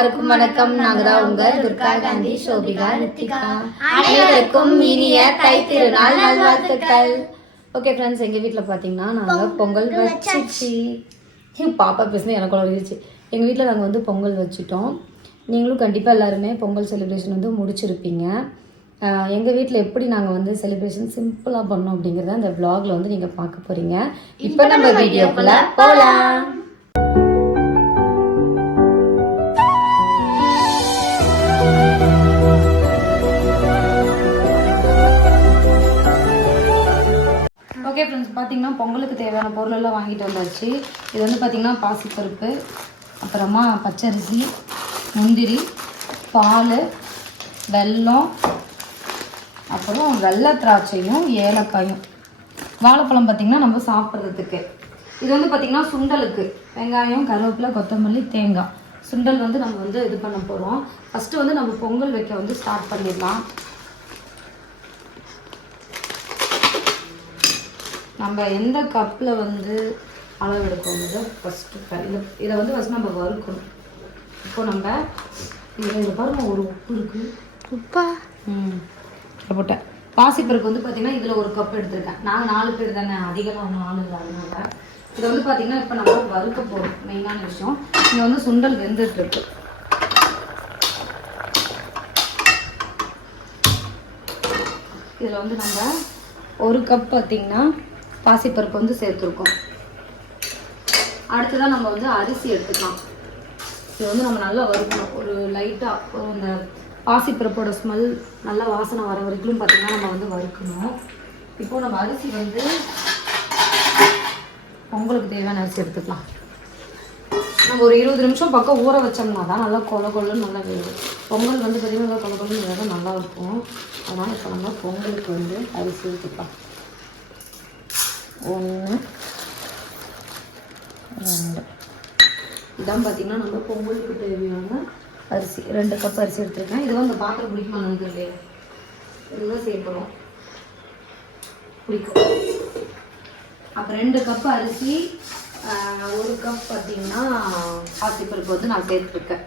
எல்லாருக்கும் வணக்கம். நாங்க தான் உங்க துர்கா காந்தி சோபிகா ரித்திகா. அனைவருக்கும் இனிய தை திருநாள் நல்வாழ்த்துக்கள். ஓகே ஃப்ரெண்ட்ஸ் எங்க வீட்ல பாத்தீங்கன்னா நாங்க பொங்கல் வச்சிச்சு. பாப்பா பேசுனா எனக்கு இருந்துச்சு எங்க வீட்ல நாங்க வந்து பொங்கல் வச்சிட்டோம். நீங்களும் கண்டிப்பா எல்லாருமே பொங்கல் செலிப்ரேஷன் வந்து முடிச்சிருப்பீங்க. ஆஹ் எங்க வீட்ல எப்படி நாங்க வந்து செலிப்ரேஷன் சிம்பிளா பண்ணோம் அப்படிங்கறத அந்த vlogல வந்து நீங்க பார்க்க போறீங்க. இப்போ நம்ம வீடியோக்குள்ள போலாம். பார்த்திங்கன்னா பொங்கலுக்கு தேவையான பொருளெல்லாம் வாங்கிட்டு வந்தாச்சு. இது வந்து பார்த்திங்கன்னா பாசிப்பருப்பு அப்புறமா பச்சரிசி முந்திரி பால் வெல்லம் அப்புறம் வெள்ளை திராட்சையும் ஏலக்காயும். வாழைப்பழம் பார்த்திங்கன்னா நம்ம சாப்பிட்றதுக்கு. இது வந்து பார்த்திங்கன்னா சுண்டலுக்கு. வெங்காயம் கருவேப்பிலை கொத்தமல்லி தேங்காய். சுண்டல் வந்து நம்ம வந்து இது பண்ண போகிறோம் ஃபஸ்ட்டு வந்து நம்ம பொங்கல் வைக்க வந்து ஸ்டார்ட் பண்ணிடலாம். நம்ம எந்த கப்பில் வந்து அளவு எடுக்கோங்கிறத ஃபஸ்ட்டு இதை இதை வந்து ஃபஸ்ட் நம்ம வறுக்கணும். இப்போ நம்ம இதில் இதில் பாருங்க ஒரு உப்பு இருக்குது உப்பா? ம். போட்டேன். பாசிப்பருப்பு வந்து பார்த்தீங்கன்னா இதில் ஒரு கப் எடுத்திருக்கேன். நாங்கள் நாலு பேர் தானே அதிகமாக ஒன்றும் ஆள் அதனால இதை வந்து பார்த்தீங்கன்னா இப்போ நம்ம வறுக்க போகிறோம் மெயினான விஷயம். இங்கே வந்து சுண்டல் வெந்துட்டு இருக்கு இதில் வந்து நம்ம ஒரு கப் பார்த்தீங்கன்னா பாசிப்பருப்பு வந்து சேர்த்துருக்கோம். அடுத்ததான் நம்ம வந்து அரிசி எடுத்துக்கலாம். இது வந்து நம்ம நல்லா வறுக்கணும். ஒரு லைட்டாக ஒரு அந்த பாசிப்பருப்போட ஸ்மெல் நல்லா வாசனை வர வரைக்கும் பார்த்தீங்கன்னா நம்ம வந்து வறுக்கணும். இப்போது நம்ம அரிசி வந்து பொங்கலுக்கு தேவையான அரிசி எடுத்துக்கலாம். நம்ம ஒரு இருபது நிமிஷம் பக்கம் ஊற வச்சோம்னா தான் நல்லா கொல கொல்லுன்னு நல்லா வேணும் பொங்கல் வந்து பார்த்திங்கன்னா நல்லா கொல கொல்லுன்னு நல்லா இருக்கும். அதனால் இப்போ நம்ம பொங்கலுக்கு வந்து அரிசி எடுத்துக்கலாம் ஒன்று ரெண்டு. இதான் பார்த்தீங்கன்னா நம்ம பொங்கலுக்கு தேவையான அரிசி. ரெண்டு கப் அரிசி எடுத்துருக்கேன். இது அந்த பாத்திரம் பிடிக்குமா நமக்கு இல்லையா இதுதான் சேர்க்கணும் பிடிக்கும். அப்போ ரெண்டு கப் அரிசி ஒரு கப் பார்த்தீங்கன்னா பாசிப்பருப்பு வந்து நான் சேர்த்துருக்கேன்.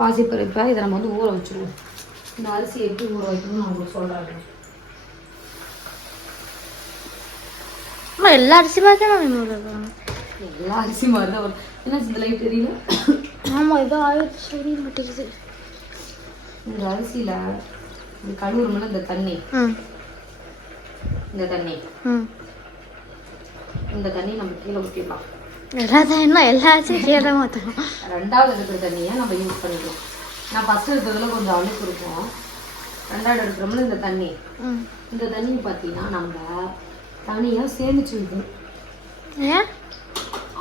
பாசிப்பருப்பை இதை நம்ம வந்து ஊற வச்சுருவோம். இந்த அரிசி எப்படி ஊற வைக்கணும்னு நான் உங்களுக்கு சொல்கிறேன் அம்மா எல்லா அரிசி மாதிரி தான் வேணும் இருக்காங்க எல்லா அரிசி மாதிரி தான் வரும். என்ன இந்த லைட் தெரியல ஆமாம் ஏதோ ஆயிரத்தி சொல்லி மாட்டேங்குது இந்த அரிசியில் இந்த கழுவுறோம்ல இந்த தண்ணி. இந்த தண்ணி. இந்த தண்ணி நம்ம கீழே ஊற்றிடலாம் எல்லாத்தையும் என்ன எல்லா அரிசியும் கீழே தான் ரெண்டாவது எடுக்கிற தண்ணியை நம்ம யூஸ் பண்ணிக்கலாம். நான் ஃபஸ்ட்டு எடுத்ததில் கொஞ்சம் அழுக்கு இருக்கும். ரெண்டாவது எடுக்கிறோம்ல இந்த தண்ணி. இந்த தண்ணி பார்த்தீங்கன்னா நம்ம தனியாக சேமிச்சு வைக்கணும்.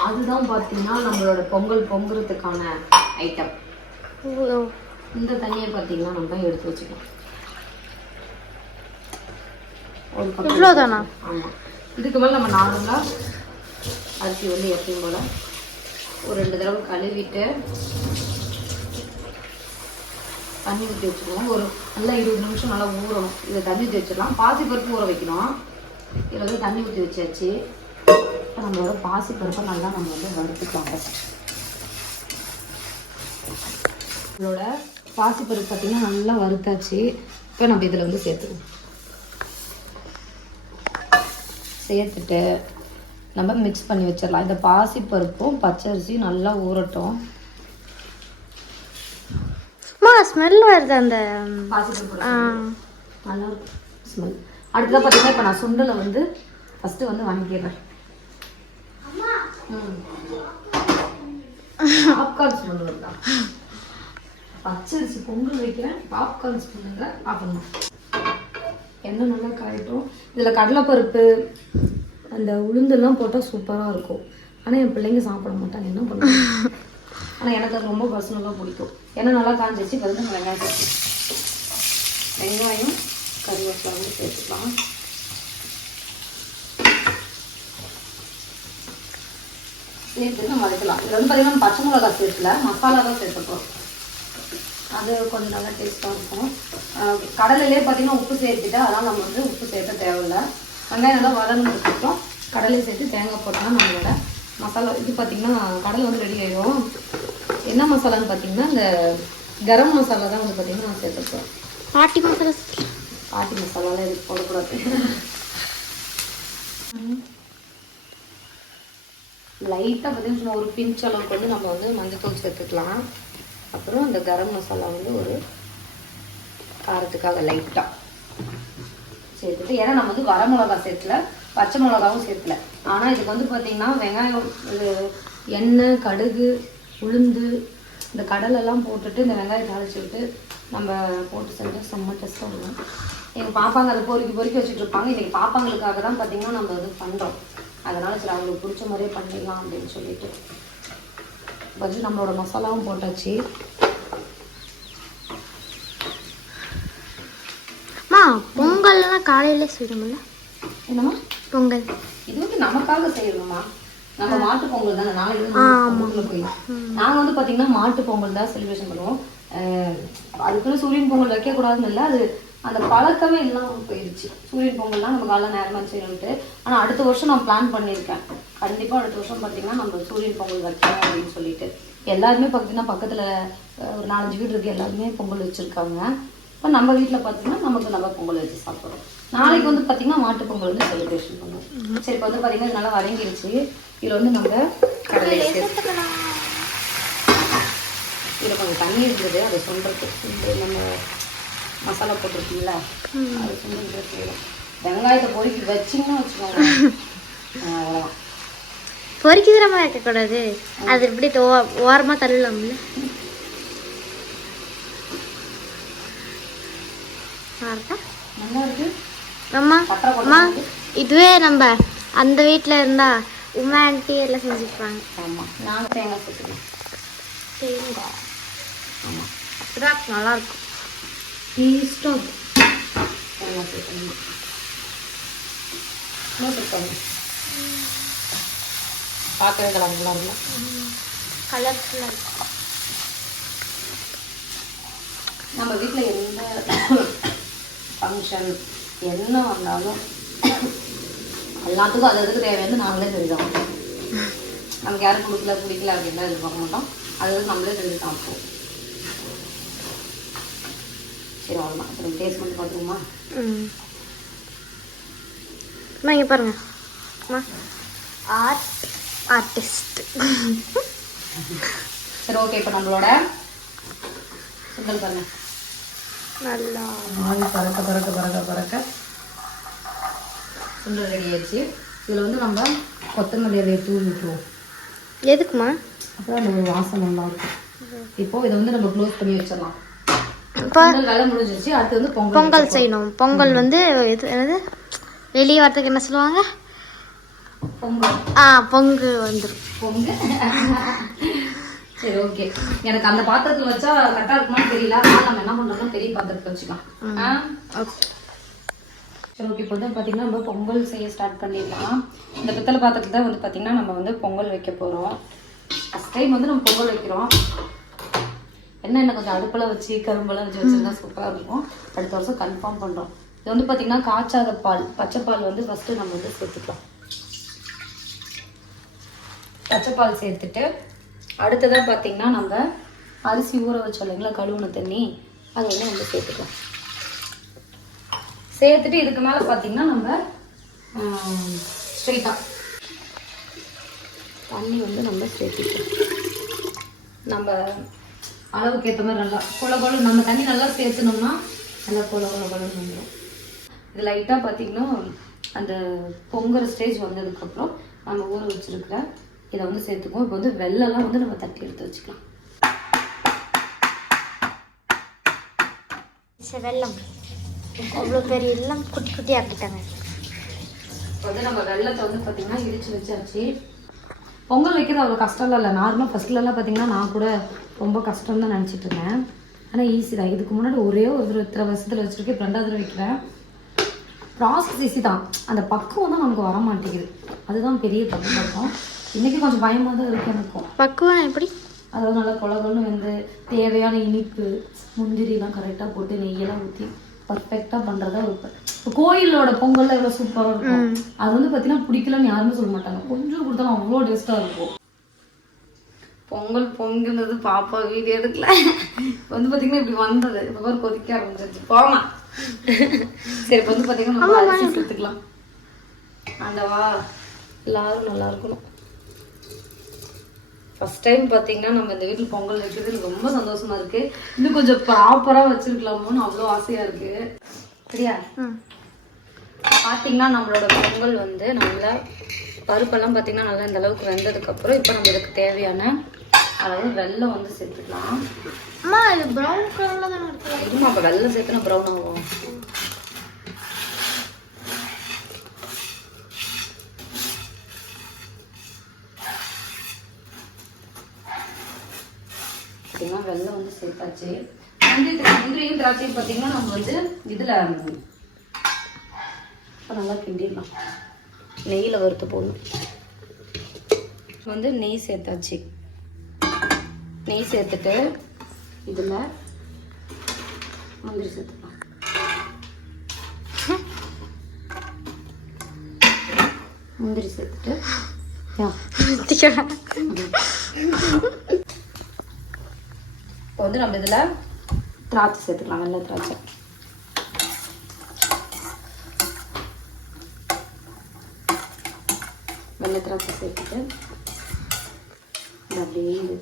அதுதான் பார்த்தீங்கன்னா நம்மளோட பொங்கல் பொங்குறதுக்கான ஐட்டம் இந்த தண்ணியை பார்த்தீங்கன்னா நம்ம எடுத்து வச்சுக்கலாம் ஒரு cup இவ்வளோதானா ஆமாம் இதுக்கு மேலே நம்ம நார்மலாக அரிசி வந்து எப்பயும் போல் ஒரு ரெண்டு தடவை கழுவிட்டு தண்ணி ஊற்றி வச்சுருவோம். ஒரு நல்லா இருபது நிமிஷம் நல்லா ஊறணும். இதை தண்ணி ஊற்றி வச்சிடலாம். பாசி பருப்பு ஊற வைக்கணும். இதில் வந்து தண்ணி ஊற்றி வச்சாச்சு. இப்போ நம்மளோட பாசி பருப்பை நல்லா நம்ம வந்து வறுத்துக்கலாம் நம்மளோட பாசி பருப்பு பார்த்தீங்கன்னா நல்லா வறுத்தாச்சு. இப்போ நம்ம இதில் வந்து சேர்த்துருவோம் சேர்த்துட்டு நம்ம மிக்ஸ் பண்ணி வச்சிடலாம். இந்த பாசி பருப்பும் பச்சரிசியும் நல்லா ஊறட்டும். ஸ்மெல் வருது அந்த பாசி பருப்பு நல்லா இருக்கும். ஸ்மெல் அடுத்ததாக பார்த்தீங்கன்னா இப்போ நான் சுண்டலை வந்து ஃபஸ்ட்டு வந்து வாங்கிக்கிறேன். பாப்கார்ன் ஸ்மெல் வருதா பச்சரிசி பொங்கல் வைக்கிறேன். பாப்கார்ன் ஸ்மெல்லுங்க பார்க்கணும் எண்ணெய் நல்லா காயட்டும். இதில் கடலைப்பருப்பு அந்த உளுந்தெல்லாம் போட்டால் சூப்பராக இருக்கும். ஆனால் என் பிள்ளைங்க சாப்பிட மாட்டாங்க. என்ன பண்ணுவாங்க ஆனால் எனக்கு அது ரொம்ப பர்சனலாக பிடிக்கும். எண்ணெய் நல்லா காஞ்சிச்சு இப்போ வந்து வெங்காயம் வெங்காயம் கருவேப்பிலை வந்து சேர்த்துக்கலாம். சேர்த்து நம்ம வதக்கலாம். இது வந்து பார்த்தீங்கன்னா பச்சை மிளகா சேர்த்துல மசாலா தான் சேர்த்துப்போம் அது கொஞ்சம் நல்லா டேஸ்ட்டாக இருக்கும். கடலையிலே பார்த்தீங்கன்னா உப்பு சேர்த்துட்டு அதனால் நம்ம வந்து உப்பு சேர்க்க தேவையில்ல. வெங்காயம் நல்லா வதங்கினதுக்கப்புறம் கடலை சேர்த்து தேங்காய் போட்டோம்னா நம்மளோட மசாலா இது பார்த்தீங்கன்னா கடலை வந்து ரெடி ஆகிடும் என்ன மசாலான்னு பார்த்தீங்கன்னா இந்த கரம் மசாலா தான் வந்து பார்த்தீங்கன்னா நான் சேர்த்துப்பேன் பாட்டி மசாலா பாட்டி மசாலாலாம் எதுக்கு போடக்கூடாது. லைட்டாக பார்த்தீங்கன்னா ஒரு பிஞ்ச் அளவுக்கு வந்து நம்ம வந்து மஞ்சத்தூள் சேர்த்துக்கலாம். அப்புறம் அந்த கரம் மசாலா வந்து ஒரு காரத்துக்காக லைட்டாக சேர்த்துட்டு ஏன்னா நம்ம வந்து வர மிளகா சேர்க்கல பச்சை மிளகாவும் சேர்க்கல. ஆனால் இதுக்கு வந்து பார்த்தீங்கன்னா வெங்காயம் எண்ணெய் கடுகு உளுந்து இந்த கடலெல்லாம் போட்டுட்டு இந்த வெங்காயம் தாளிச்சு விட்டு நம்ம போட்டு செஞ்சால் செம்ம டேஸ்ட்டாக இருக்கும் எங்கள் பாப்பாங்க அதை பொறுக்கி பொறுக்கி வச்சுட்டு இருப்பாங்க. இன்றைக்கி பாப்பாங்களுக்காக தான் பார்த்தீங்கன்னா நம்ம இது பண்ணுறோம் அதனால் சரி அவங்களுக்கு பிடிச்ச மாதிரியே பண்ணிடலாம் அப்படின்னு சொல்லிட்டு. பஜ்ஜி நம்மளோட மசாலாவும் போட்டாச்சு. பொங்கல்லாம் காலையில செய்யணும்ல? என்னம்மா? பொங்கல். இது வந்து நமக்காக செய்யணுமா நம்ம மாட்டு பொங்கல் தானே? நாளைக்கு போய். நாங்க வந்து பாத்தீங்கன்னா மாட்டு பொங்கல் தான் செலிப்ரேஷன் பண்ணுவோம். அஹ் அதுக்குன்னு சூரியன் பொங்கல் வைக்க கூடாதுன்னு இல்லை அது அந்த பழக்கமே இல்லாம போயிடுச்சு சூரியன் பொங்கல்லாம் நம்ம காலைல நேரமா செய்யணும்ட்டு ஆனா அடுத்த வருஷம் நான் பிளான் பண்ணியிருக்கேன். கண்டிப்பா அடுத்த வருஷம் பாத்தீங்கன்னா நம்ம சூரியன் பொங்கல் வைக்கணும் அப்படின்னு சொல்லிட்டு. எல்லாருமே பார்த்தீங்கன்னா பக்கத்துல ஒரு நாலஞ்சு வீடு இருக்கு. எல்லாருமே பொங்கல் வச்சிருக்காங்க. இப்போ நம்ம வீட்டில் பார்த்தீங்கன்னா நமக்கு நம்ம பொங்கல் வச்சு சாப்பிட்றோம். நாளைக்கு வந்து பார்த்தீங்கன்னா மாட்டு பொங்கல் வந்து செலிப்ரேஷன் பண்ணுவோம். சரி இப்போ வந்து பார்த்தீங்கன்னா இது நல்லா வதங்கிருச்சு. இதில் வந்து நம்ம கடலை இதில் கொஞ்சம் தண்ணி இருந்தது அதை இந்த நம்ம மசாலா போட்டிருக்கீங்களா? அது சொல்லிட்டு வெங்காயத்தை பொறுக்கி வச்சிங்கன்னா வச்சுக்கோங்க. அவ்வளோதான் பொறிக்கிறமா வைக்கக்கூடாது அது இப்படி தோ- ஓரமா தள்ளலாம்ல நல்லா இருக்கு. அம்மா அம்மா இதுவே நம்ம அந்த வீட்டில் இருந்தா உமா ஆண்டி எல்லாம் செஞ்சுருப்பாங்க ஆமாம் நாங்கள் தேங்காய் ஆமாம் அப்படிதான் நல்லா இருக்கும். டேஸ்ட்டாக தேங்காய் கலங்கலாம் இருக்குல்ல? கலர்ஃபுல்லாக இருக்கும். நம்ம வீட்டில் எந்த ஃபங்க்ஷன் என்ன வந்தாலும் எல்லாத்துக்கும் அது அதுக்கு தேவையானது நாங்களே செஞ்சுதான் நமக்கு யாரும் கொடுக்கல பிடிக்கல அப்படின்லாம் எதிர்பார்க்க மாட்டோம். அது வந்து நம்மளே செஞ்சு சாப்பிடுவோம் சரி அவ்வளோதான் அப்புறம் டேஸ்ட் மட்டும் பார்த்துக்குமா ம். அம்மா இங்கே பாருங்க. ஆர்ட் ஆர்டிஸ்ட் சரி ஓகே இப்போ நம்மளோட சுண்டல் பாருங்க. நல்லா. ஆவி பறக்க பறக்க பறக்க பறக்க. சுண்டல் ரெடி ஆயிடுச்சு இதில் வந்து நம்ம கொத்தமல்லி இலையை தூவி விட்டுருவோம். எதுக்குமா? அப்புறம் அந்த ஒரு வாசம் நல்லா இருக்கும். இப்போ இதை வந்து நம்ம க்ளோஸ் பண்ணி வச்சிடலாம். முடிஞ்சிருச்சு. அடுத்து வந்து பொங்கல் பொங்கல் செய்யணும். பொங்கல் வந்து இது என்னது? வெளியே வரதுக்கு என்ன சொல்லுவாங்க? பொங்கல். ஆ பொங்கு வந்துடும் பொங்கல். சரி ஓகே எனக்கு அந்த பாத்திரத்துல வச்சா கரெக்டா இருக்குமான்னு தெரியல. அதனால நம்ம என்ன பண்றோம்னா பெரிய பாத்திரத்துல வச்சுக்கலாம். சரி ஓகே இப்போ வந்து பார்த்தீங்கன்னா நம்ம பொங்கல் செய்ய ஸ்டார்ட் பண்ணிடலாம். இந்த பித்தளை பாத்திரத்துல தான் வந்து பார்த்தீங்கன்னா நம்ம வந்து பொங்கல் வைக்க போகிறோம் ஃபஸ்ட் டைம் வந்து நம்ம பொங்கல் வைக்கிறோம். என்ன என்ன கொஞ்சம் அடுப்பில் வச்சு கரும்பெல்லாம் வச்சு வச்சுருந்தா சூப்பராக இருக்கும். அடுத்த வருஷம் கன்ஃபார்ம் பண்ணுறோம் இது வந்து பார்த்தீங்கன்னா காய்ச்சாத பால். பச்சை பால் வந்து ஃபஸ்ட்டு நம்ம வந்து சேர்த்துக்கலாம். பச்சை பால் சேர்த்துட்டு அடுத்ததாக பார்த்தீங்கன்னா நம்ம அரிசி ஊற வச்சோம் இல்லைங்களா கழுவுன தண்ணி அதை வந்து நம்ம சேர்த்துக்கலாம். சேர்த்துட்டு இதுக்கு மேலே பார்த்திங்கன்னா நம்ம ஸ்ட்ரெயிட்டாக தண்ணி வந்து நம்ம சேர்த்துக்கலாம். நம்ம அளவுக்கு ஏற்ற மாதிரி நல்லா கொல கொல நம்ம தண்ணி நல்லா சேர்த்துனோம்னா நல்லா கொல கொல கொலன்னு வந்துடும் இது லைட்டாக பார்த்தீங்கன்னா அந்த பொங்குற ஸ்டேஜ் வந்ததுக்கப்புறம் நம்ம ஊற வச்சுருக்கிற இதை வந்து சேர்த்துக்குவோம். இப்போ வந்து வெள்ளெல்லாம் வந்து நம்ம தட்டி எடுத்து வச்சுக்கலாம். வெள்ளம். அவ்வளோ பெரிய எல்லாம் குட்டி குட்டி ஆக்கிட்டாங்க. இப்போ வந்து நம்ம வெள்ளத்தை வந்து பார்த்தீங்கன்னா இடிச்சு வச்சாச்சு. பொங்கல் வைக்கிறது அவ்வளோ கஷ்டம்லாம் இல்லை. நார்மலாக ஃபஸ்ட்லலாம் பார்த்தீங்கன்னா நான் கூட ரொம்ப கஷ்டம் தான் நினச்சிட்டு இருந்தேன். ஆனால் ஈஸி தான். இதுக்கு முன்னாடி ஒரே ஒரு தடவை இத்தனை வருஷத்தில் வச்சுருக்கேன். இப்போ ரெண்டாவது தடவை வைக்கிறேன். ப்ராசஸ் ஈஸி தான். அந்த பக்குவம் தான் நமக்கு வர மாட்டேங்குது அதுதான் பெரிய தப்பு பக்கம் இன்றைக்கி கொஞ்சம் பயமாக தான் இருக்குது எனக்கும் பக்குவம் எப்படி? அதாவது நல்லா குலகுலன்னு வந்து தேவையான இனிப்பு முந்திரிலாம் கரெக்டாக போட்டு நெய்யெல்லாம் ஊற்றி பர்ஃபெக்டாக பண்ணுறதா ஒரு ப- இப்போ கோயிலோட பொங்கல்லாம் எவ்வளோ சூப்பராக இருக்கும். அது வந்து பார்த்தீங்கன்னா பிடிக்கலன்னு யாருமே சொல்ல மாட்டாங்க. கொஞ்சம் கொடுத்தாலும் அவ்வளோ டேஸ்ட்டாக இருக்கும். பொங்கல் பொங்கினது பாப்பா வீடியோ எடுக்கல. வந்து பாத்தீங்கன்னா இப்படி வந்தது. இப்ப பாரு கொதிக்க ஆரம்பிச்சிருச்சு. போமா சரி இப்ப வந்து பாத்தீங்கன்னா நம்ம அரிசி சேர்த்துக்கலாம். ஆண்டவா எல்லாரும் நல்லா இருக்கணும். ஃபர்ஸ்ட் டைம் பார்த்தீங்கன்னா நம்ம இந்த வீட்டில் பொங்கல் வைக்கிறது எனக்கு ரொம்ப சந்தோஷமா இருக்கு. இன்னும் கொஞ்சம் ப்ராப்பராக வச்சிருக்கலாமோன்னு அவ்வளோ ஆசையா இருக்கு. சரியா? பார்த்தீங்கன்னா நம்மளோட பொங்கல் வந்து நல்லா பருப்பெல்லாம் பார்த்தீங்கன்னா நல்லா இந்த அளவுக்கு வெந்ததுக்கப்புறம் இப்போ நம்ம இதுக்கு தேவையான அளவு வெல்லம் வந்து சேர்த்துக்கலாம். அம்மா இது ப்ரௌன் கலர்ல தானே இருக்கு? அப்போ வெல்லம் சேர்த்துனா ப்ரௌன் ஆகும். பார்த்தீங்கன்னா வெல்லம் வந்து சேர்த்தாச்சு. முந்திரி முந்திரியும் திராட்சையும் பார்த்தீங்கன்னா நம்ம வந்து இதில் நல்லா கிண்டிடலாம். நெய்யில் வறுத்து போடணும். வந்து நெய் சேர்த்தாச்சு. நெய் சேர்த்துட்டு இதில் முந்திரி சேர்த்துக்கலாம். முந்திரி சேர்த்துட்டு யா. இப்போ வந்து நம்ம இதில் திராட்சை சேர்த்துக்கலாம் வெள்ளை திராட்சை. வெள்ளை திராட்சை சேர்த்துட்டு அப்படியே இது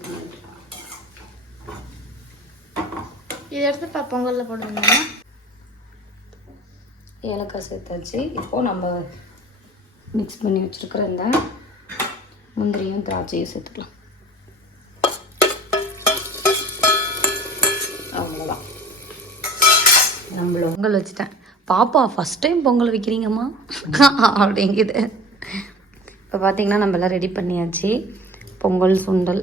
இதை எடுத்து இப்போ பொங்கலில் போடுவீங்க ஏலக்காய் சேர்த்தாச்சு. இப்போ நம்ம மிக்ஸ் பண்ணி வச்சிருக்கிற இந்த முந்திரியும் திராட்சையும் சேர்த்துக்கலாம். அவ்வளோதான் நம்மள பொங்கல் வச்சுட்டேன். பாப்பா ஃபஸ்ட் டைம் பொங்கல் வைக்கிறீங்கம்மா? அப்படிங்குது. இப்போ பார்த்தீங்கன்னா நம்ம எல்லாம் ரெடி பண்ணியாச்சு. பொங்கல் சுண்டல்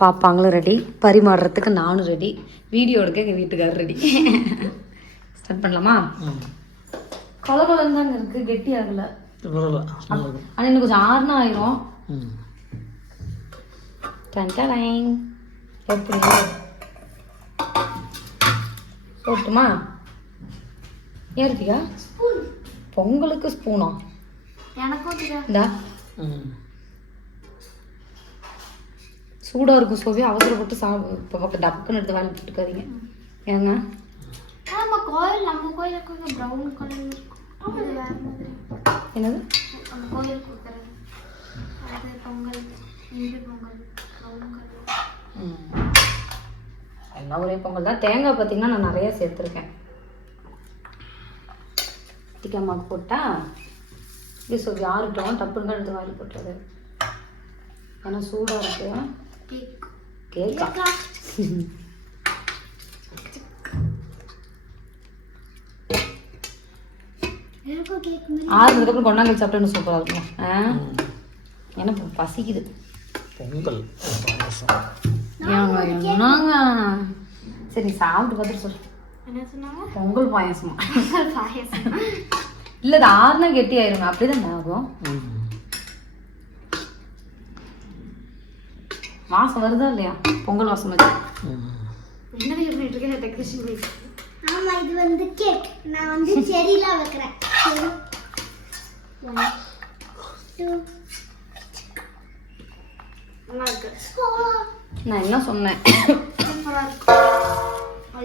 பாப்பாங்களும் ரெடி பரிமாறுறதுக்கு நானும் ரெடி வீடியோ எடுக்க எங்கள் வீட்டுக்காரர் ரெடி ஸ்டார்ட் பண்ணலாமா? கொலகொலன்னு தாங்க இருக்கு. கெட்டி ஆகல. ஆனால் இன்னும் கொஞ்சம் ஆறுனா ஆயிரும். எப்படி? போட்டுமா? ஏறுதியா பொங்கலுக்கு ஸ்பூனா? இந்தா. சூடாக இருக்கும் சோவி அவசரப்பட்டு சா இப்போ டக்குன்னு எடுத்து வாங்கி போட்டுக்காதீங்க. ஏங்க? நம்ம கோயில் நம்ம ப்ரௌன் கலர் என்னது நம்ம கோயில் கொடுக்குறது அது பொங்கல் இந்து பொங்கல் ப்ரௌன் கலர் ஒரே பொங்கல் தான். தேங்காய் பார்த்தீங்கன்னா நான் நிறைய சேர்த்துருக்கேன். திக்கம்மாக்கு போட்டா இது சொல்லி ஆறுட்டோம் டப்புன்னு எடுத்து வாங்கி போட்டுறது. ஏன்னா சூடாக இருக்கு. கேக் கேக்கா. ஆறுனதுக்கப்புறம் கொண்டாங்க சாப்பிட்டோன்னு சூப்பராக இருக்கும்? ஆ? எனக்கு பசிக்குது. பொங்கல். என்னங்க? சரி சாப்பிட்டு பார்த்துட்டு சொல்லு. என்ன சொன்னாங்க? பொங்கல் பாயாசமா? பாயசம்? இல்லை அது ஆறுனா கெட்டி ஆயிருங்க. அப்படிதான் ஆகும்? வாசம் வருதா இல்லையா? பொங்கல் வாசம் வச்சு. என்ன பண்ணிட்டு இருக்கேன் டெக்கரேஷன் போய் ஆமா இது வந்து கேக் நான் வந்து செரிலாம் வைக்கிறேன். நான் என்ன சொன்னேன்?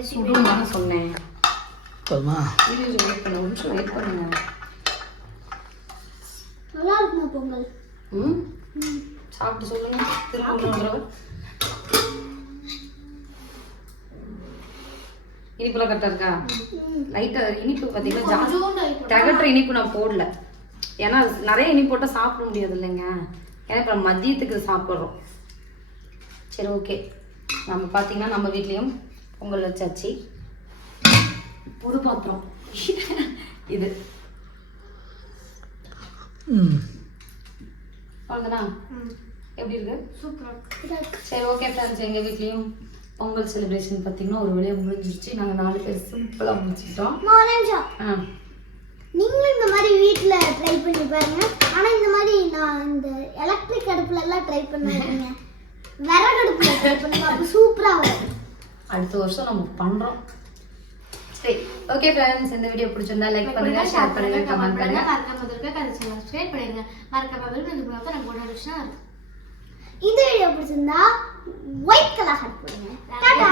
தானே சொன்னேன். போதுமா? வெயிட் பண்ண ஒரு நிமிஷம் வெயிட் பண்ணுங்க. நல்லா இருக்குமா பொங்கல்? ம்? சாப்பிட்டு சொல்லுங்க. தடவை. இனிப்புலாம் கரெக்டாக இருக்கா? லைட்டாக இனிப்பு பார்த்தீங்கன்னா ஜாஸ்தி. தகட்டுற இனிப்பு நான் போடல. ஏன்னா நிறைய இனிப்பு போட்டால் சாப்பிட முடியாது இல்லைங்க. ஏன்னா இப்போ நம்ம மதியத்துக்கு சாப்பிட்றோம். சரி ஓகே நம்ம பார்த்தீங்கன்னா நம்ம வீட்லேயும் பொங்கல் வச்சாச்சு. புது பாத்திரம். இது. ம். அவ்வளோதானா எப்படி இருக்கு? சூப்பரா இருக்கு. சரி ஓகே ஃப்ரெண்ட்ஸ் எங்கள் வீட்லேயும் பொங்கல் செலிப்ரேஷன் பார்த்தீங்கன்னா ஒரு வழியாக முடிஞ்சிருச்சு. நாங்கள் நாலு பேர் சிம்பிளாக முடிச்சிட்டோம் ஆ. நீங்களும் இந்த மாதிரி வீட்ல ட்ரை பண்ணி பாருங்க. ஆனா இந்த மாதிரி நான் இந்த எலக்ட்ரிக் அடுப்புல எல்லாம் ட்ரை பண்ணாதீங்க. விறகு அடுப்புல ட்ரை பண்ணுங்க அப்ப சூப்பரா வரும். அடுத்த வருஷம் நம்ம பண்ணுறோம் சரி ஓகே ஃப்ரெண்ட்ஸ் இந்த வீடியோ பிடிச்சிருந்தா லைக் பண்ணுங்க ஷேர் பண்ணுங்க கமெண்ட் பண்ணுங்க. மறக்காம இருக்க கதை சப்ஸ்கிரைப் பண்ணிடுங்க. மறக்காம பெல் வந்து போட்டு எனக்கு போட விஷயம் இருக்கு இந்த வீடியோ பிடிச்சிருந்தா ஒயிட் கலர் போடுங்க. டாடா